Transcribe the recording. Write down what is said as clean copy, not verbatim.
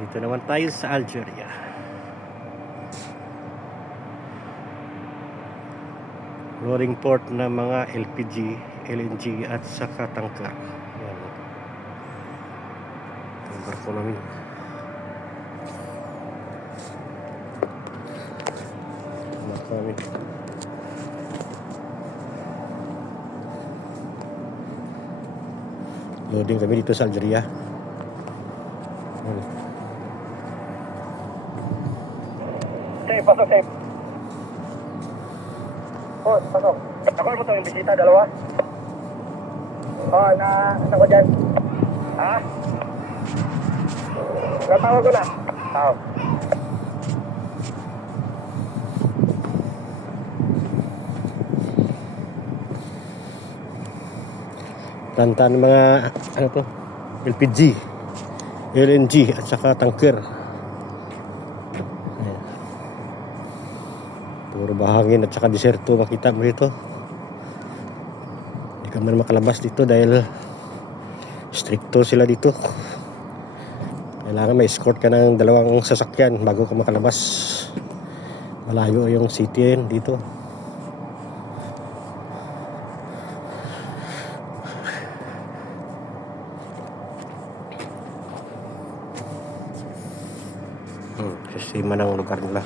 Dito naman tayo sa Algeria. Loading port ng mga LPG, LNG at saka tangkar. Yan. Ang barko namin. Barko namin. Loading kami dito sa Algeria. Safe, pasok, safe. Oh, pasok. Ako mo ito yung bisita, dalawa. Oh, ano ko dyan? Ha? Natawag ko na. Tawag. Tanta ng mga ano to? LPG, LNG at saka tanker. Ayan. Puro bahangin at saka diserto makita mo dito. Hindi ka man makalabas dito dahil stricto sila dito. Kailangan may escort ka ng dalawang sasakyan bago ka makalabas. Malayo yung city dito. Sistema ng lugar nila.